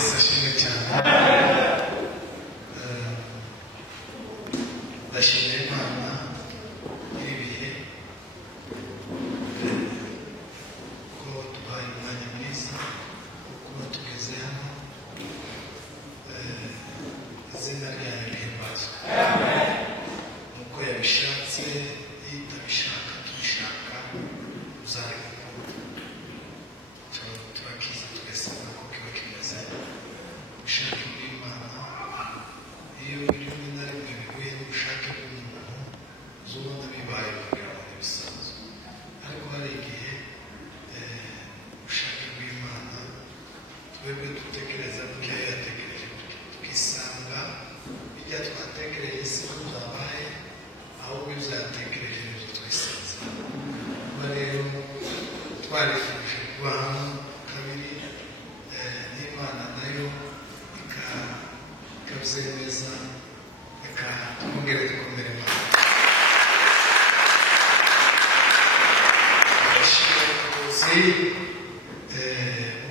ashimwe cyane. Ndashimira Imana ibihe ko tubaye umwanya mwiza wo kuba tugeze hano. Izina ryayo rihimbazwe nk'uko yabishatse, itabishaka tubishaka uzareka turakiza tugasanga ko kiba kimeze ubushake bw'Imana. Iyo rimwe na rimwe bihuye n'ubushake bw'umuntu uzubona bibaye kugira ngo ntibisanzwe, ariko hari igihe ubushake bw'Imana twebwe dutekereza ibyo yatekereje tukisanga ibyo twatekereje si ko byabaye, ahubwo ibyo yatekereje nibyo twisanze. Kuba rero twarifuje kuba hano kabiri, n'Imana nayo ikabyemeza, ikatwongera dukomere Imana. Ndashimira ubuyobozi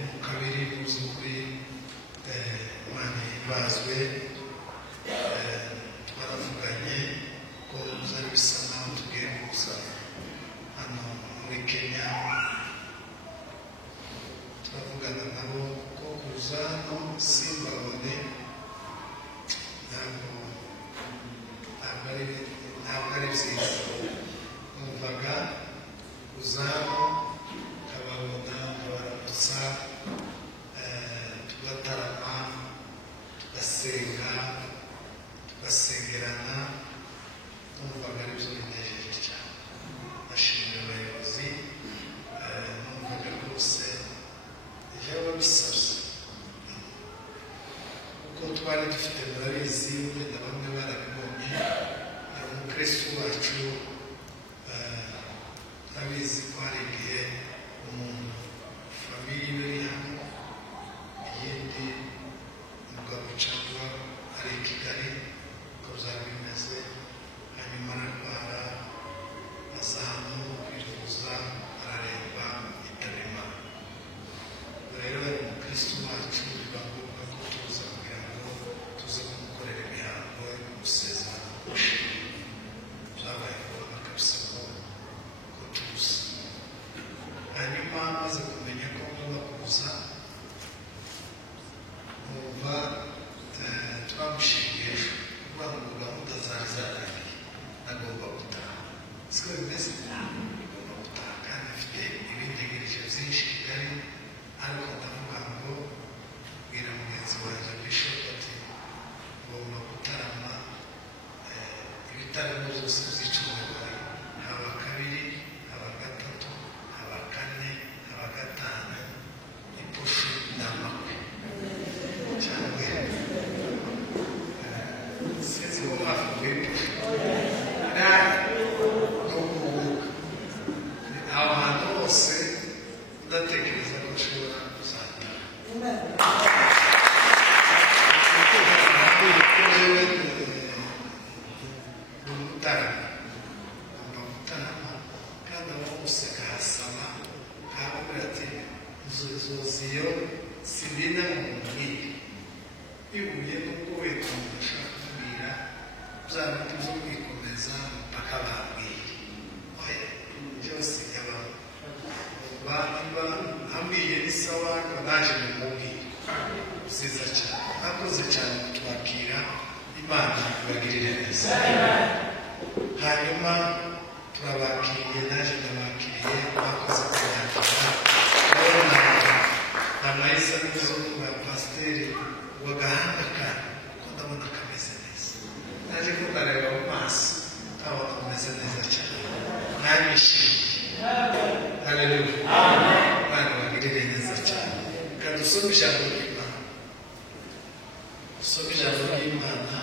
mu kabiri muzi kuri Imana ihimazwe. Twaravuganye ko byari bisa naho tugiye kuza hano muri Kenya, turavugana nabo ko kuza hano simbabone ntabwo ari byiza. Numvaga kuza hano nkababona, nkabaramutsa, tugatarama, tugasenga, tugasengerana, numvaga ari byo binejeje cyane. Ndashimira abayobozi, numvaga rwose ibyaba bisabye kuko twari dufite, murabizi wenda bamwe barabibonye, hari umukristo wacu abizi ko hari igihe umuntu famille bari hano, iyindi umugabo cyangwa ari i Kigali, uko byaba bimeze, hanyuma ararwara, aza hano kwivuza, araremba, yitaba Imana. Rero ari umukristo wacu, biba ngombwa ko tuza kugira ngo tuze kumukorera imihango yo kumusezera no kumushimira. Byabaye ngombwa kabisa ko tuza. Hanyuma maze kumenya ko ngomba kuza, numva twamushingiye ejo kuvuga ngo gahunda zari zarangiye, nagomba gutaha. Siko bimeze, ngomba gutaha kandi afite ibintegereje byinshi i Kigali, ariko ndavuga ngo bwira mugenzi wanjye Bishop ati ngomba gutarama ibitaramo byose by'icyumweru, haba kabiri, haba gatatu, haba kane, haba gatanu, ipushu n'amakwe cyangwa sinzi ko hafi kw'ipushu no kubuka. Aho hantu hose ndatekereza ko ushobora kuzataha. Yewe ni umutarama, ngomba gutarama, kandi aho hose kahasaba, kahabwira ati zoziyo sibina mu mwiri bihuye n'ubwo wenda umuntu ashaka kubwira bya bintu byo kwikomeza mpaka babwira oya byose yabaho. Niba ambwiye ni sawa, naje mumubwire byiza cyane. Akoze cyane kutwakira, Imana ibagirire neza. Hanyuma turabakiriye, naje ndabakiriye, bakoze kunyakira. Ndabona amayisa n'izuba ya pasiteri wagahanga kandi kuko ndabona kameze neza. Naje ko ndareba mu maso nkabona kameze neza cyane, nabishimiye. Haleluya. Imana ibagirire neza cyane. Kandi usome ijambo ry'Imana, usome ijambo ry'Imana.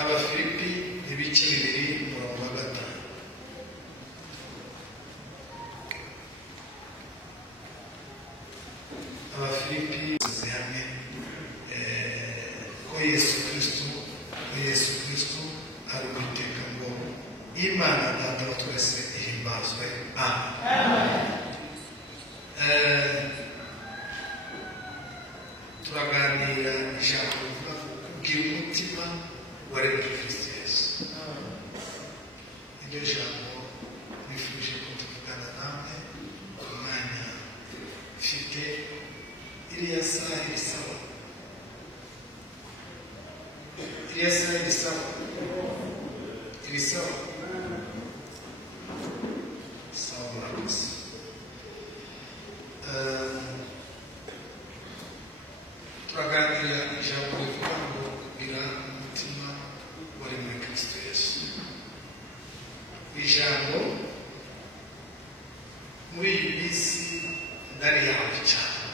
Abafilipi ibice 2:5. Abafilipi zihamye ko Yesu Kristo Yesu Kristo hari uwiteka ngo Imana Data wa twese ihimbazwe. Amen. Turaganira ijambo rivuga kubwira umutima waremwe Kristo Yesu. Iryo jambo nifuje ko tuvugana namwe ku mwanya mfite iriya saha isawa. Iriya saha isawa. Iri sawa. Sawa murakoze. Turaganira ijambo rivuga ngo kubwira umutima waremwe Kristo Yesu. Ijambo muri iyi minsi ndarihawe cyane,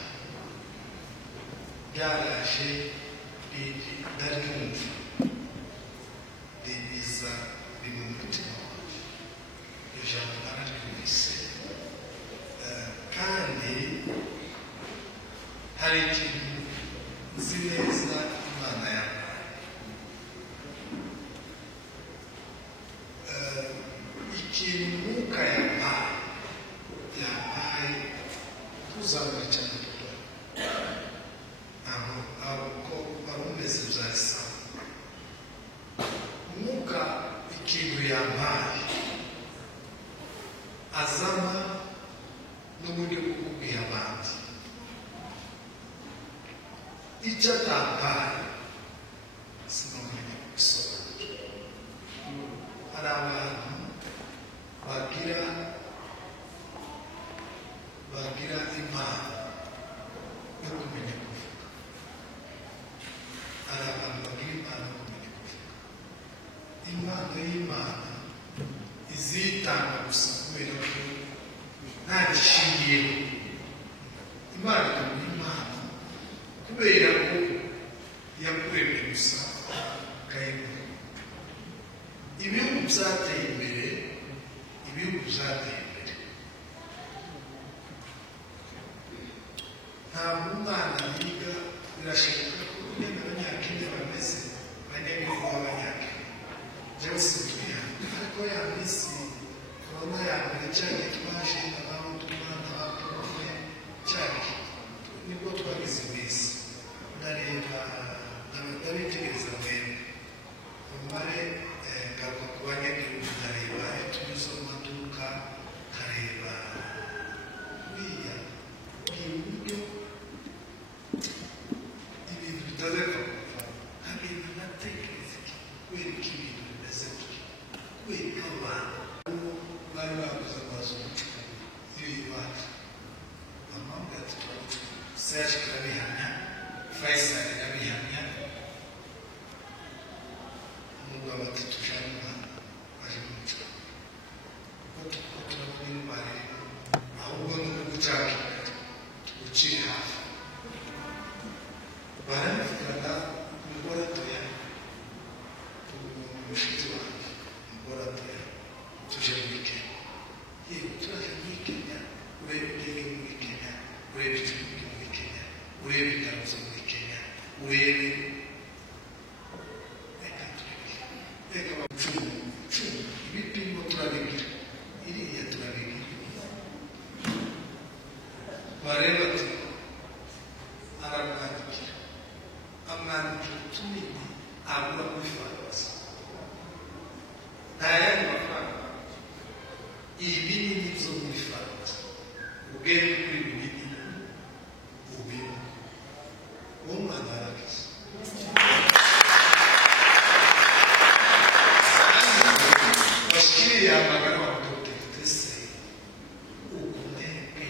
ryaraje ndaryumva ribiza riri mu mutima wanjye. Iryo jambo nararyumvise kandi hari ikintu nzi neza Imana yampaye. Ikintu Mwuka yampaye tuzabona cyane dukora aho ko wari umeze uzasaba. Mwuka ikintu yampaye azana n'uburyo bwo kubwira abandi. Icyo atampaye sinamenya gusobanura. Hari abantu bagira impano yo kumenya kuvuga. Hari abantu bagira impano yo kumenya kuvuga. Impano y'Imana izitanga gusa kubera ko nta gishingiyeho. Imana ikamuha impano kubera ko yakuremye gusa ukayibona. Ibihugu byateye imbere, ntabwo umwana yiga. Birashoboka ko ugenda abanyakenya bameze abanyagihugu b'abanyakenya. Jewe sinzuyana ariko ya minsi korona ya mbere cyane twaje n'abantu n'abaprofe cyane nibwo twagize iminsi ndareba ndabitegereza mwemwe umubare ngaruka ku banyagihugu ndareba tunyuze mu maduka nkareba buriya uburyo ibintu bitazapfa gupfa. Hari ibintu natekereza kubera ko ibintu bimeze gutya, kubera ko abantu bari babuze amazu y'ubucuruzi y'iwacu. Amahanga ati turabucuruza, Serge arabihamya, Faisal arabihamya, umugabo ati tujyane umwana waje mu bucuruzi. Kuko turabona indwara ahubwo ni ugucaka tuguciye hafi. Baramuvugana umugore atoya, umushyitsi wanjye umugore atoya, tuje muri Kenya. Yewe turaje muri Kenya, urebe indege muri Kenya, urebe icumbi muri Kenya, urebe ibitaro byo muri Kenya, urebe reka bacumu ibipimo turabigira, iriya turabigira. Bareba ati aramwandikira, amwandikira utunini agura muri farumasi. Nta yandi mafaranga, ibinini byo muri farumasi ugende kuri ibi binini ubimo. Uwo mwana arakize. Bashikiriye amagana bakotete se ukuneke.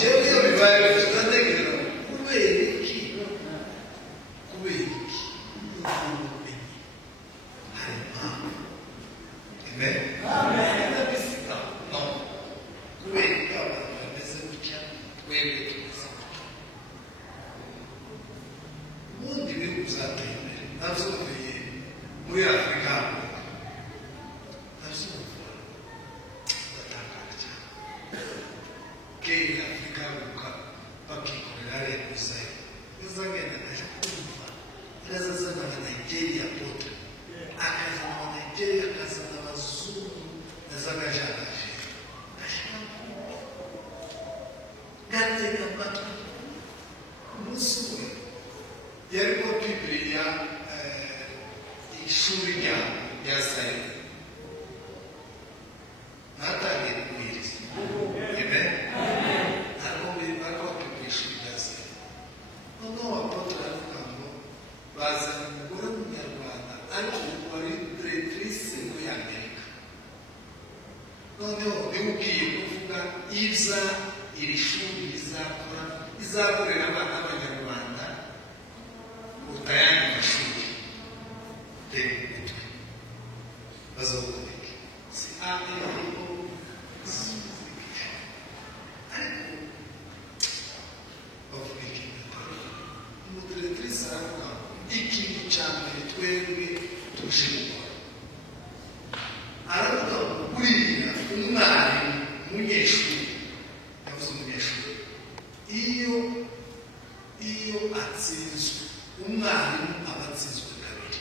Jewe iyo bibaye tukatekereza kubera iki ubumenyi hari impamvu. Amen. No kubera ko abantu bameze gutya twebwe tumeze ubundi bihugu bizateye imbere nabyo muri Afurika nabyo ugatangara cyane. aratega amatwi umunsi umwe yarimo Bibiliya ishuri rya sayidi natangiye kubwiriza amen ariko ishuri rya sayidi noneho abapotere aravuga ngo bazana umugore w'umunyarwanda ariko wari diretrice muri Amerika noneho biwubwiye kuvuga iza iri shuri izakorera abana b'abanyarwanda utayandi mashuri tega umutwe bazawuboneke si ariko bavuga ikintu umudiretrice aravuga ikintu cya mbere twebwe tuje gukora aravuga buriya umwarimu umunyeshuri yavuze umunyeshuri iyo atsinzwe umwarimu aba atsinzwe kabiri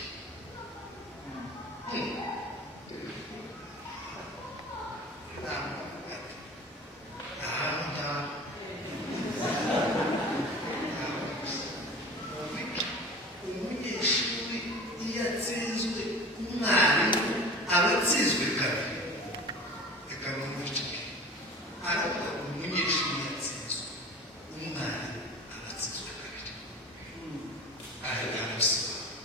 umunyeshuri iyo atsinzwe umwarimu aba atsinzwe kabiri reka n'umucike aravuga umunyeshuri yatsinzwe umwarimu aba atsinzwe kabiri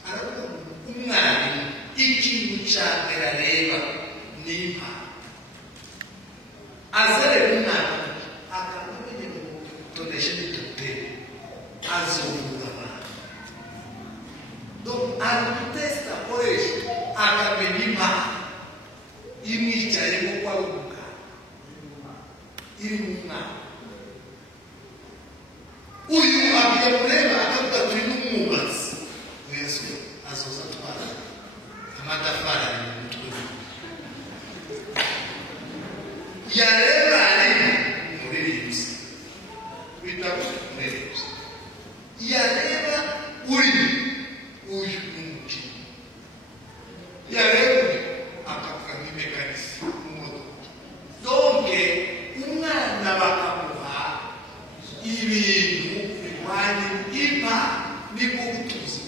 aravuga umwarimu ikintu cya mbere areba ni impano azareba umwana akamenya ngo toneshe n'itoteri azungura abantu ari gutesita akoresha akamenya impano imwicaye nko kwa rubuga iri mu mwana uyu agiye kureba akavuga turi n'umwubatsi wese azoza atwara amatafari ari mu mutwe yareba ari umuririmbyi witwa umuririmbyi yareba uyu n'umukinnyi yareba akavuga nk'imekanisi n'imodoka donke umwana bakamuha ibintu birwanya impa nibwo butuzi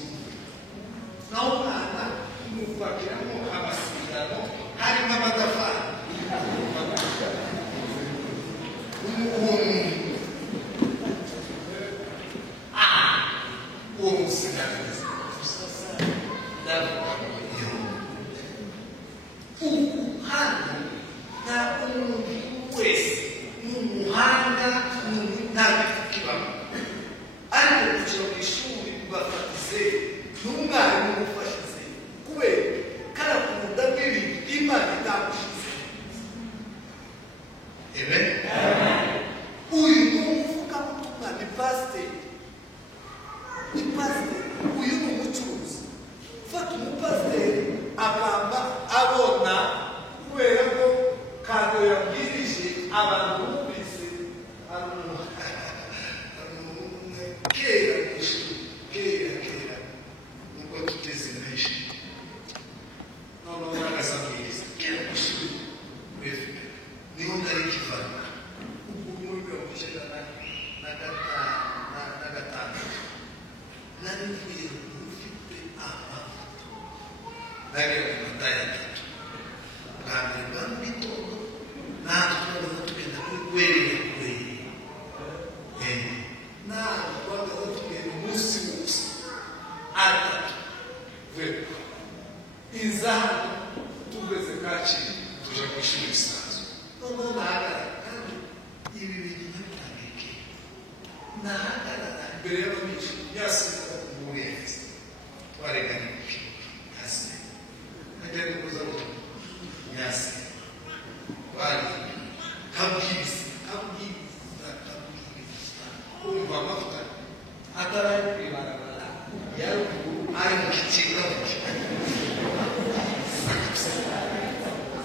naho umwana umupakiramo amasirano harimo amatafari uwo musigaza hano nta umuntu wese ni umuhanda nta kibamo ariko kugira mu ishuri ugafatize n'umwarimu umufashize kubera karakunda n'ibintu imana itamushize amen uyu ni umuvugabutumwa ni pasiteri uyu ni umucuruzi ufata umupasiteri akamba abona kubera ko kado yabwirije abantu bumvise kera mu ishuri kera nubwo tuteze menshi noneho n'agasabwiriza kera mu ishuri niho ndari kivanga ubwo muri 1995 nari mvuye ufite amafoto nari amanota ya 3 bwa mbere bwa mu gitondo natwe twaba tugenda kurwerera natwe twaba tugenda umunsi wose atatu veko inzara tugeze Kacyiru tuje ku ishuri bisanzwe noneho nahagarara kandi ibi bintu ntabitangike nahagarara imbere y'abanyeshuri yasigaga umurezi twareganye ku kibuga yasigaye najya kuza ngo yasigaye twari kabwiriza kumva amavuta ataraye kwibarabara yaruguru ari mu kigo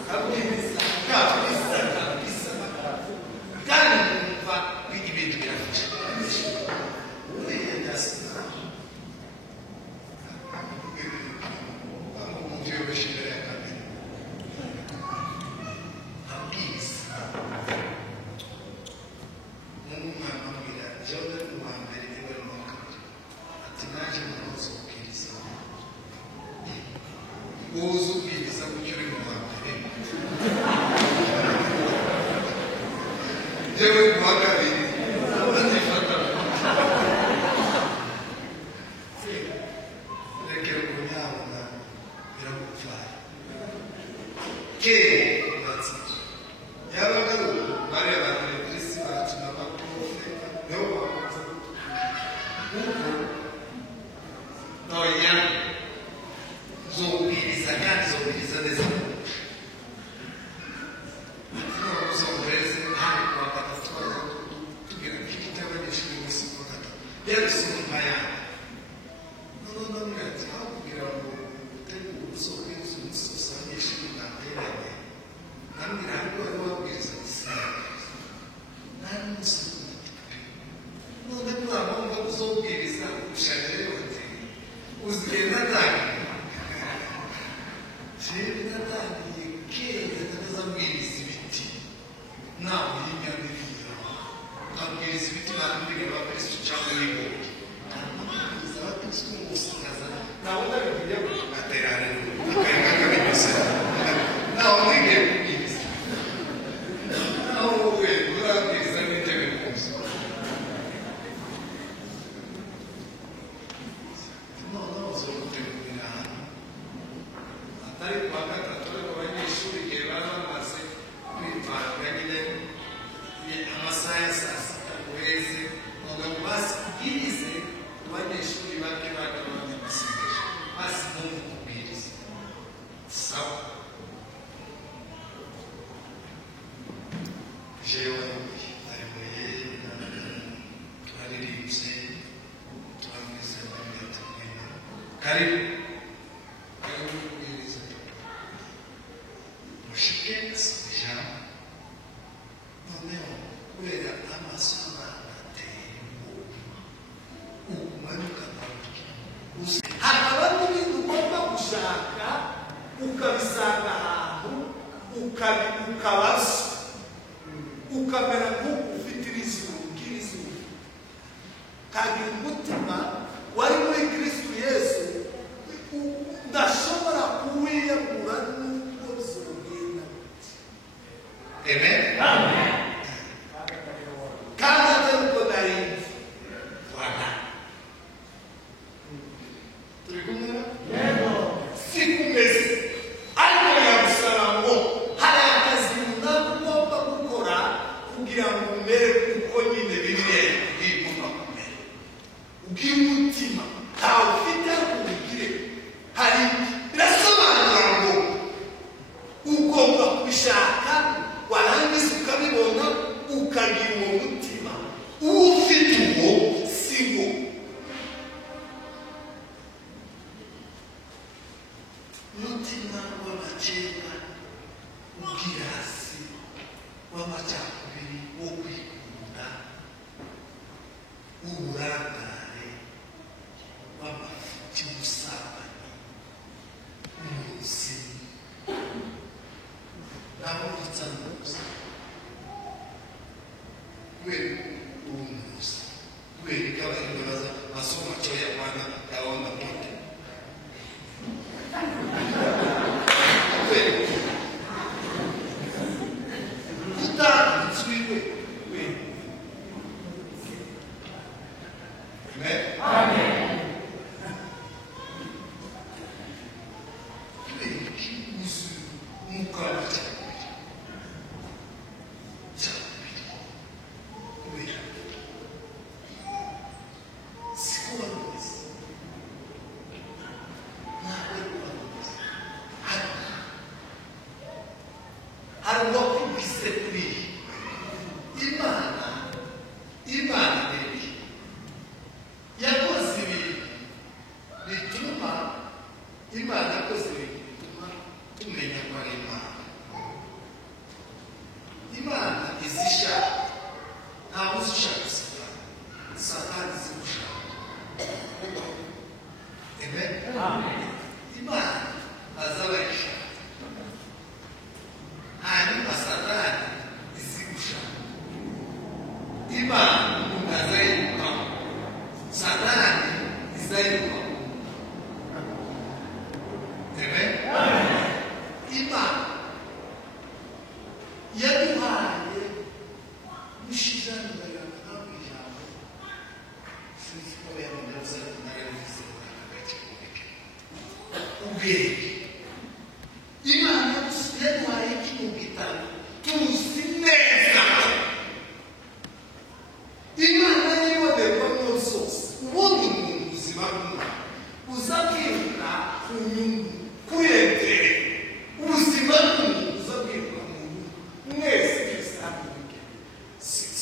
kabwiriza kandi kumva ibintu birafasha uriya yasigaye amubwira imbere ya kamera kabwiriza n'umwana jewe kuwa kabiri ndazifata rekera kunyabona biragupfaye kera uratsinze yabaga bari abantu Kristo bacu n'abaprofe nibo bakoze uko noya zobiriza kandi zobiriza neza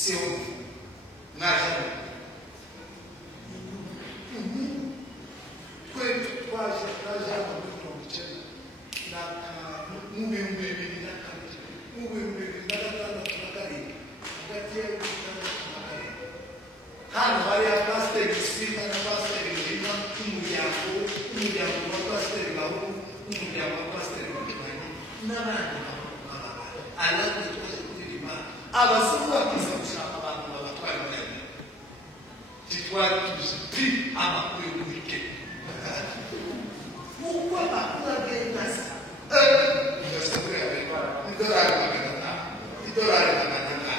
seu naja kwetu twaje hano mirongo icyenda mu bihumbi bibiri na kane mu bihumbi bibiri na gatandatu na karindwi hagati ya bibiri na gatandatu na karindwi hano hariya pasiteri Gisimba na pasiteri Rurima n'umuryango wa pasiteri Gahungu n'umuryango wa pasiteri Muturanyi n'abandi abandi twaje kuririmba abazungu bakiza gushaka abantu babatwara imyenda titwari tuzi pi amakuru y'uburike uko amakuru agenda asa idolari magana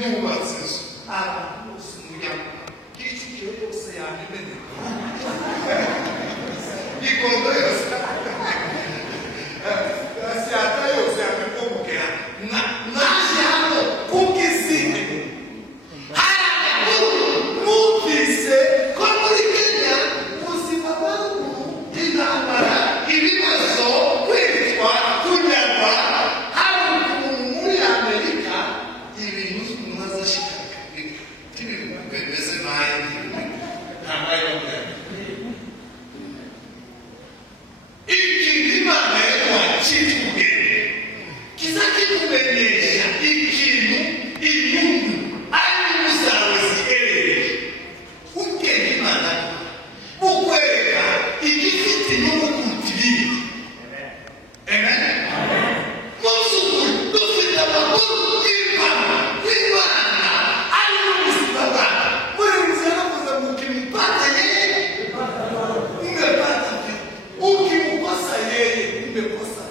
yubatse inzu abantu bose umuryango kicukiro yose yamenye ikondo yose asiyata yose yamekomokera naje hano kukizine mumvise ko muri Kenya ubuzima bw'abantu intambara ibibazo kwitwa kunyagwa hari ukuntu muri Amerika ibintu umaze ashikaka ibintu bimeze nabi ntambaye Imana yaciye kizakikumenyesha ikintu inyungu ari musawe ziherereye ubwenge Imana bukwereka igifite n'ubukutiri amen muzukuru dufite amakuru y'Imana w'Imana ari mu buzima bwawe muri buzima kuza mukimipata yeye umepata ukimkosa yeye umekosa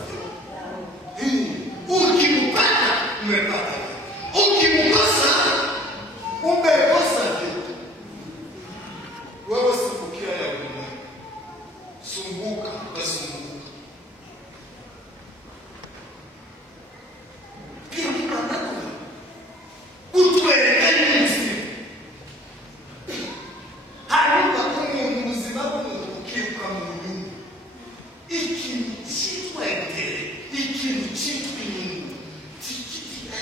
ukimupata umepata ukimkosa umekosa wewe sifukia ya ulimwengu sumbuka basumbuka pia kimanako utwereka y'isi hanyuma umuntu ubuzima bw'umuntu ukiruka mu nyungu ikintu cyitwa imbere ikintu cyitwa inyungu kikiza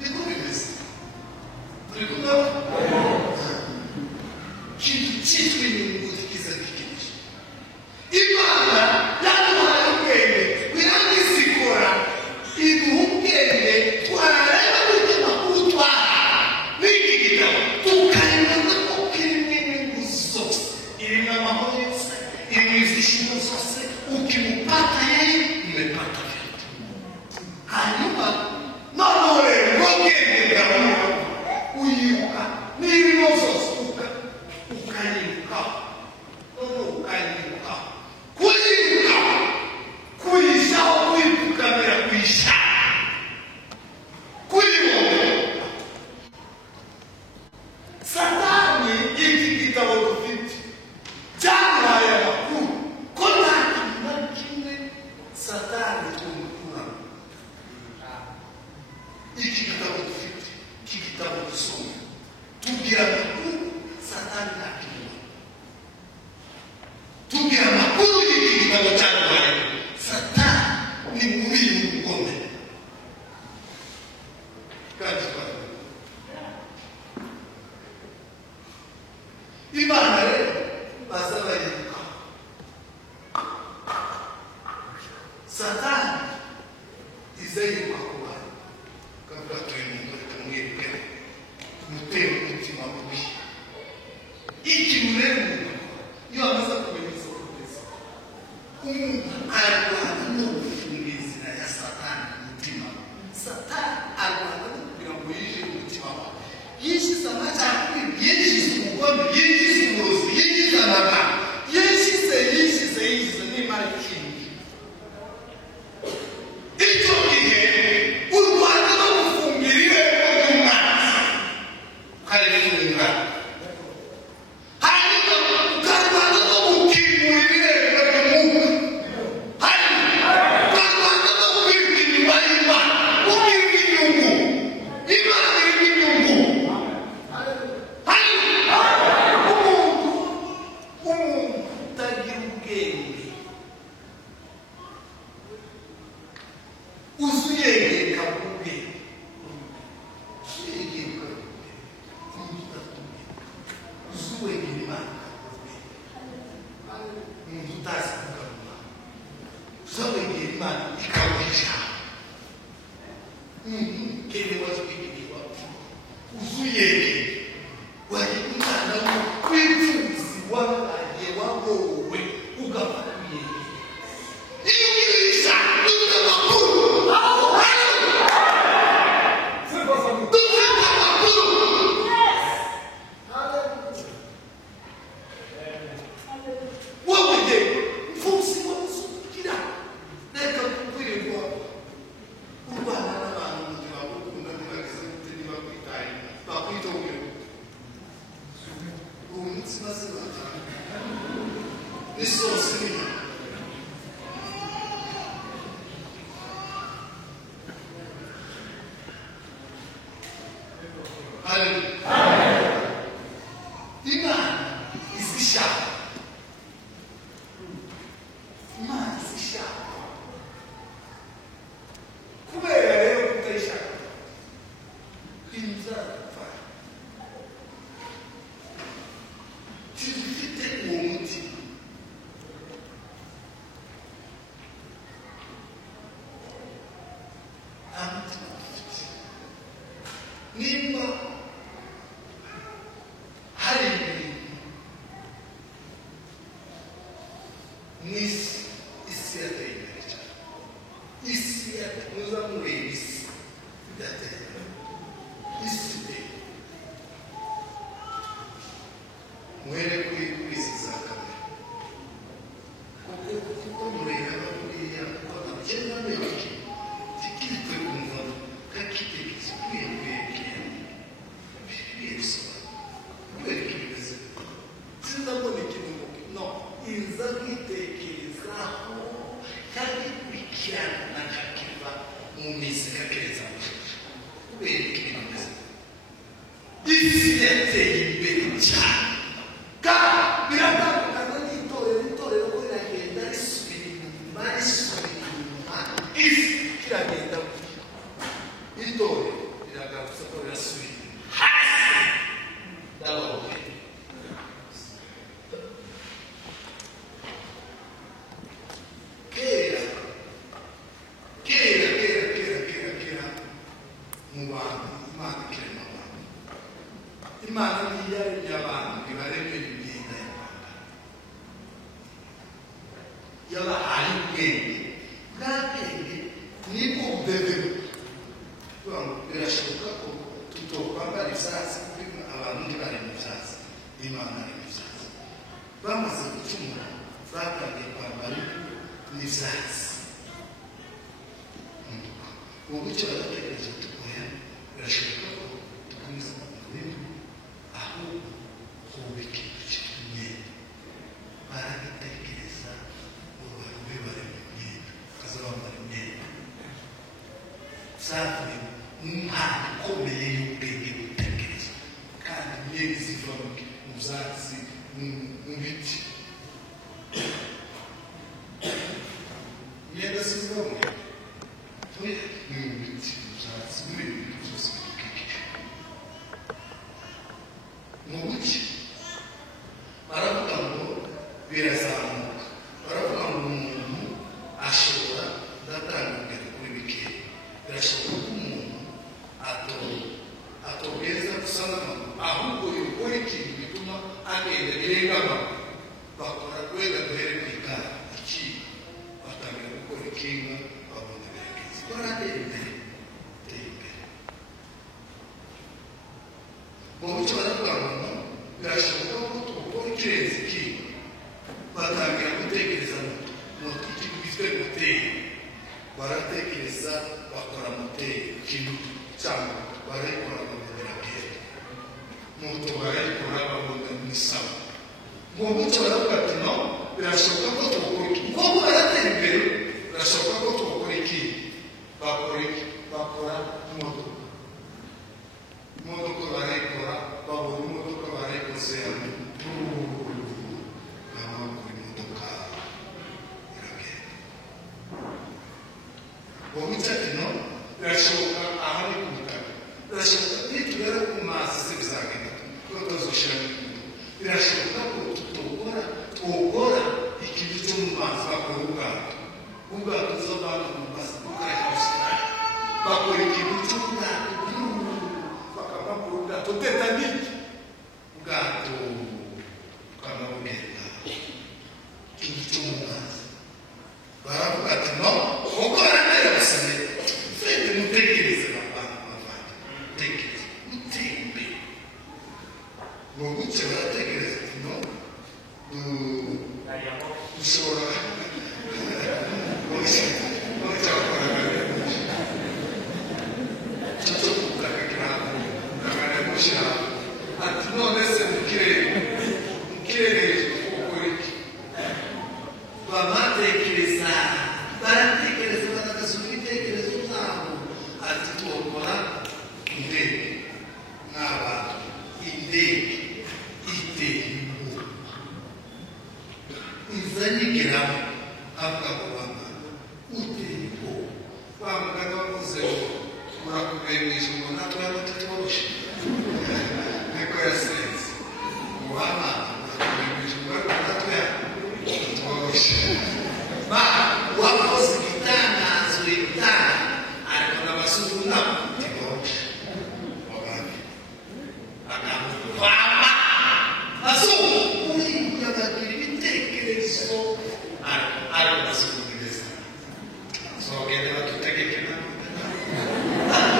niko bimeze turikunda ikintu cyitwa inyungu kikiza kikinisha Imana yaduhaye ubwenge birangisikora iduha ubwenge twarareba n'ibyo makuru twaha n'iki gitabo tukayibona ko kirimo inyungu zose irimo amahoro yose irimo ibyishimo zose ukimupata yeye umepata vyote hanyuma noneho rero ubwenge bwawe uyibuka n'ibintu zose ukayibuka noneho ukayibuka kuyibuka kuyishaho kuyipfukamira kuyisha kuyibona Satani iki gitabo dufite cyamuhaye amakuru ko nta kintu na kimwe Satani tumukura iki gitabo dufite iki gitabo dusoma tubwira amakuru Satani nta kintu tubwira amakuru y'iki gitabo cyamuhaye Satani ni mubi n'ubugome kandi Imana rero bazabayibuka Satani izayibuka ku bantu kavuga turi mu reka mwebwe mutera umutima mubi ikintu rero iyo amaze kumenya isoko neza umuntu arwana no gufunga inzira ya Satani mu mutima Satani arwana no kugira ngo yinjire mu mutima wawe yinjiza amacakubiri yinjiza ubugome yinjiza uburozi yinjiza amagambo yinjize n'imana ikingi icyo gihe urwanda no gufungira irembo ry'umwanzi ukarifunga uzuwegera Imana umuntu utazi kugarura uzawegera Imana ikawica kene wazwigiriwa uzuyege wari umwana w'imfubyi wabaye wagowe ugapfuye iyo wirisha n'amakuru baratekereza no dushobora ati none se mu kirere ukora iki baratekereza banagasura ibitekerezo byabo ati twokora indege n'abantu indege iteye izanyigiramo avuga ngo bana uteye ubwoba bavugaga bavuze ngo murakubenisha ngo natwe abatatubarusha niko yasenze ngo bana murakubenisha ngo natwe abatatubarusha wakoze igitangazo ibitanga ariko n'abazungu nabo ntibarusha wabandi bama bazungu uriya bagira ibitekerezo ariko bazungu neza zogenda badutegeke nabo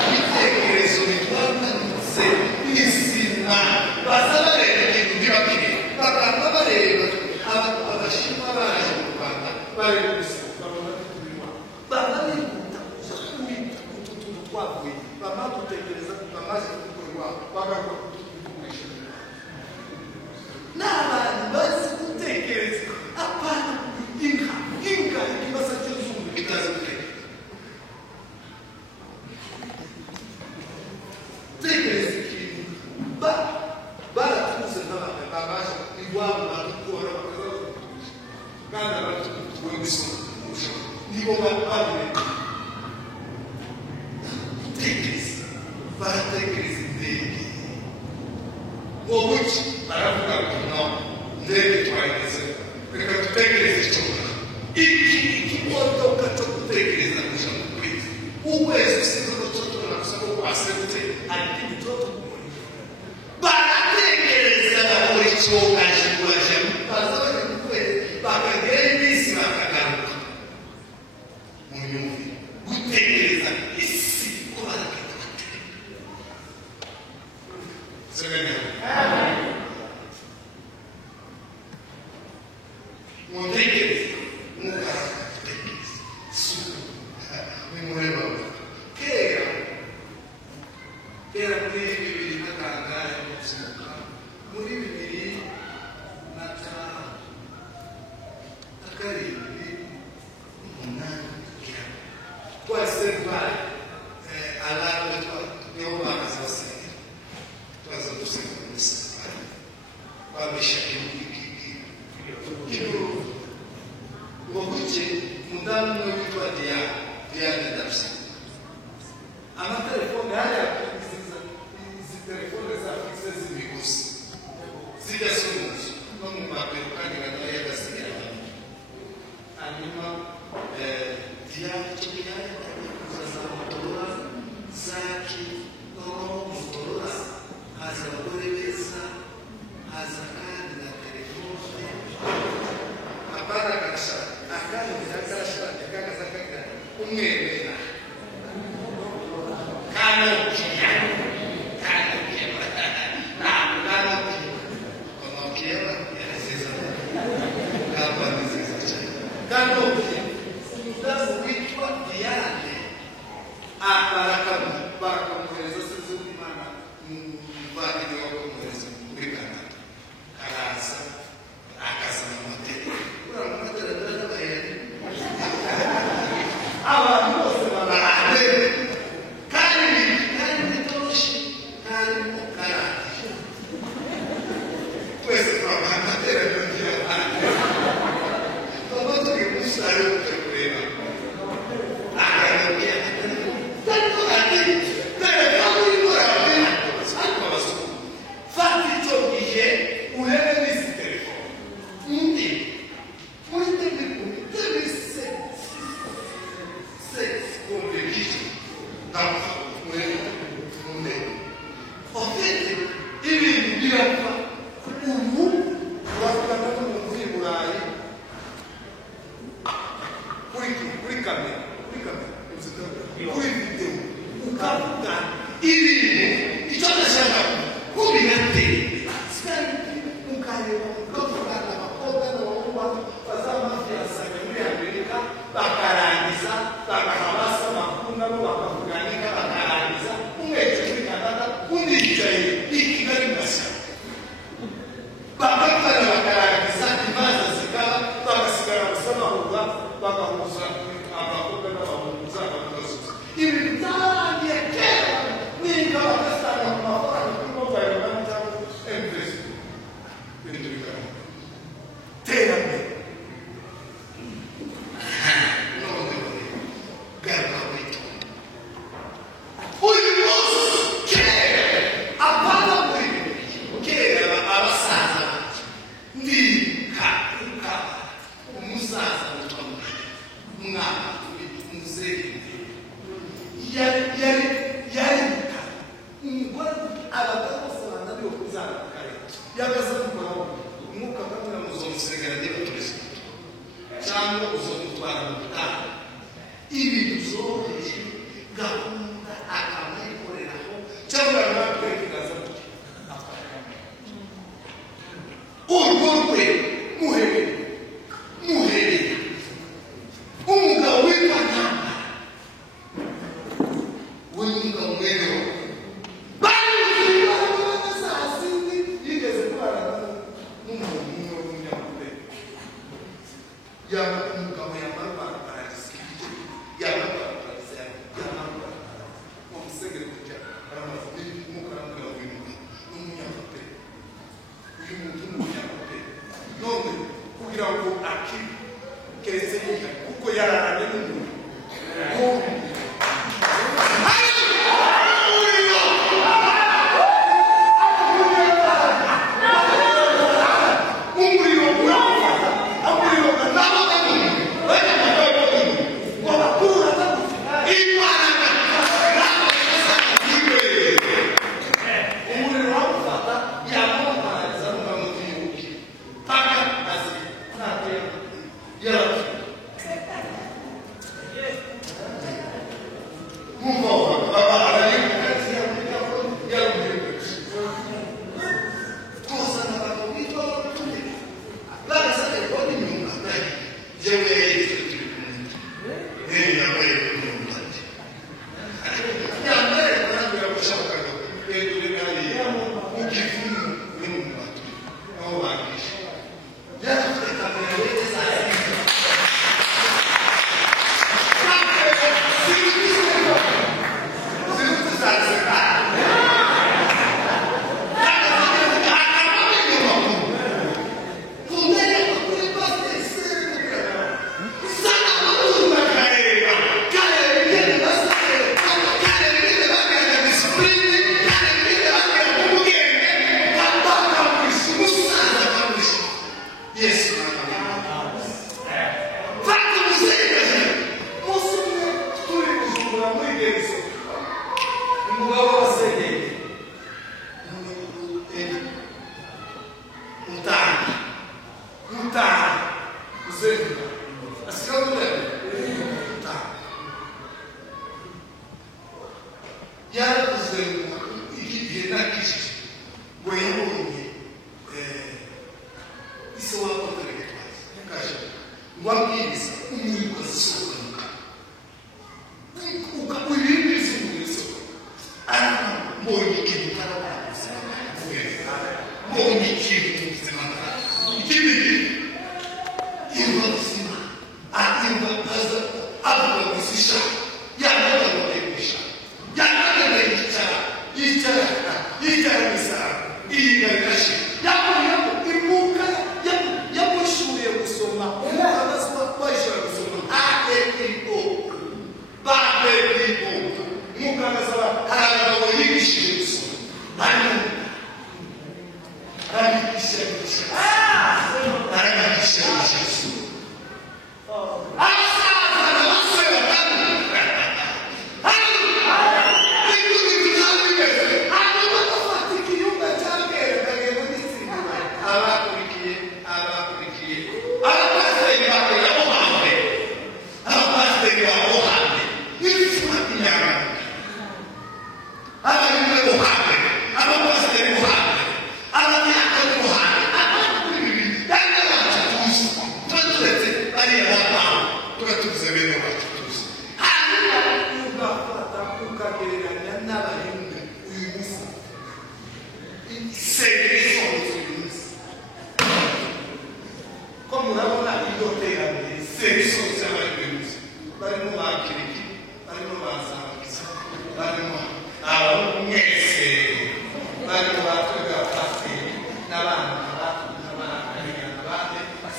ibitekerezo bitwamanutse izina baza bareba ikintu ntibakire bakaba bareba abashima baje mu Rwanda bareba ibisigo babona tubirwa baba bihuta kubita utuntu twavuye bama dutekereza bamaze gukorwa bagakora kutugurisha n'abantu bazi gutekereza apana inka ikibazo cy'izungu kitazi gutekereza tekereza ikintu baratuze n'abantu babaje iwabo badukora bakaza kutugurisha kandi abantu tuwe gusohoka nibo babireka tekereza baratekereza indege wowe iki baravuga ngo no ndege twayigeze reka dutekereze icyo ikimodoka cyo gutekereza kuja mu kwezi ukwezi usize utotora gusaba ko waserutse hari ikindi tuba tugumurira baratekereza bakora icyo kajibwajemo baza baje mu kwezi bakagera iminsi bakagaruka mu myumvire gutekereza isi ko barakenda batekereza sebenera muntekereza mukaraka gutekereza suku bimureba kera muri 2000 natangaye gusohoka muri 2007 twase bari alawe niho bakaza twaza gusenga gusa babishaka ngo kuki mudamu we witwa Diane Dapsi amatelefone haya izi telefone za fixe z'imigozi zigasumuza no mu mapero kandi nayo yagasigira hanyuma Diane Chokiyaya za Motorola zaki Motorola haza abagore beza haza kandi na telefone apana kasha akana birakasha yakakaza kakana umwemera kano kiya kano kiya yanaseza kama nizeza kano ndazo witwa Diane barakamureza sizuri mana mvani wako mureza muri Canada karaza akaza mu mateka uramumatera n'abayani abantu bose barahande kandi toroshi kandi mukarati twese twabamatera n'abayani baba turi musaro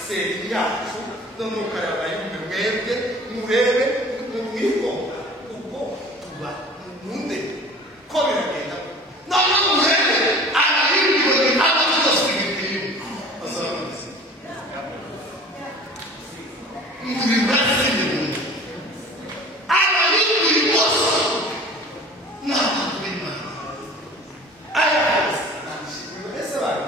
seri yacu noneho ukareba yumve mwebwe murebe mwikonga uko tuba munde ko biragenda noneho murebe abahindura abatudasiga ibintu bazaboneza muri basi n'umuntu abahindura bose ntabwo bimana ayazi ese bari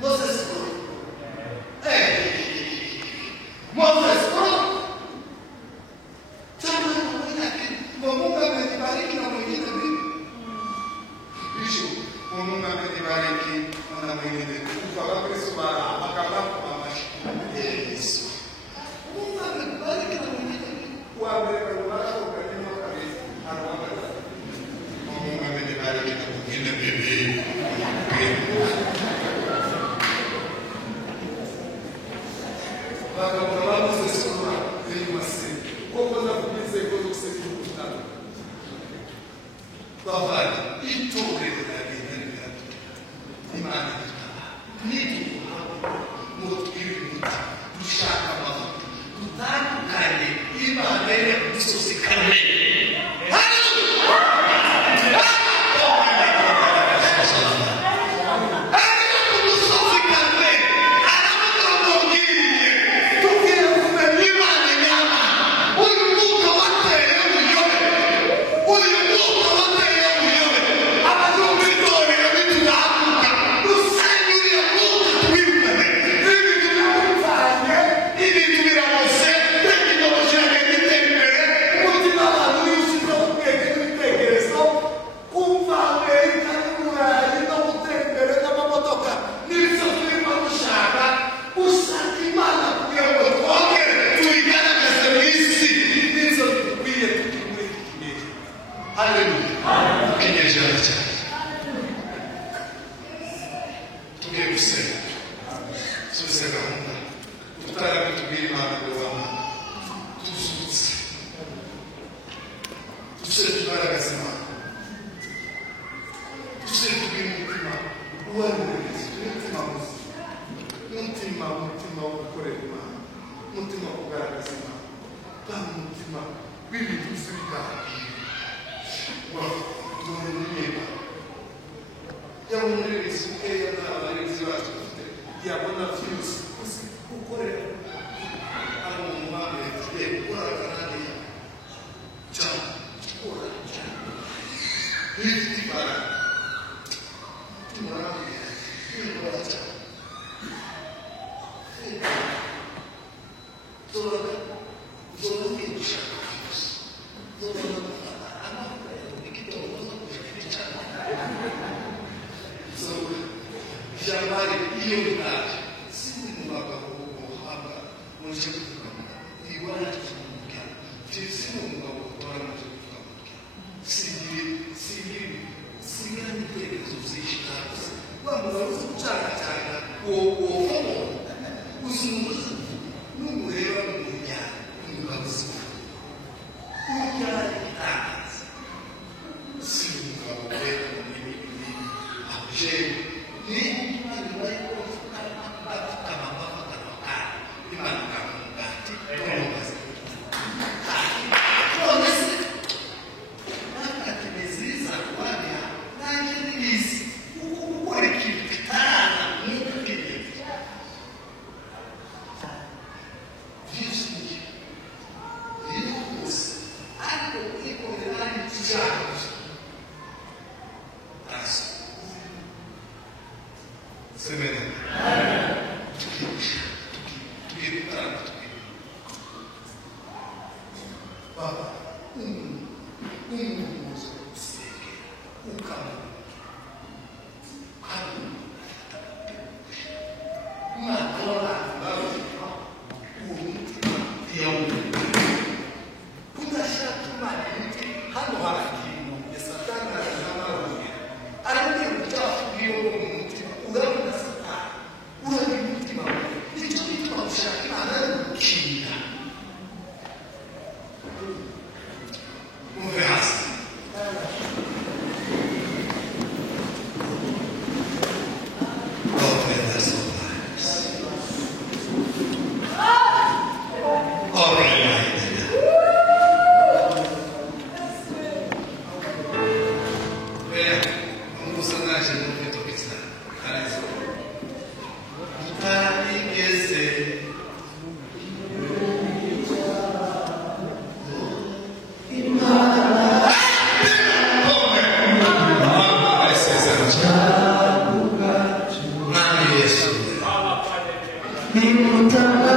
Moses Bagabura bavuze sura y'imase kuko ndavuze ko dusenge ubutaka bavanye itorero ry'Imana Imana n'ituha mu twibutsa dushaka amavuta dutandukanye Imana iri gusoza kamere He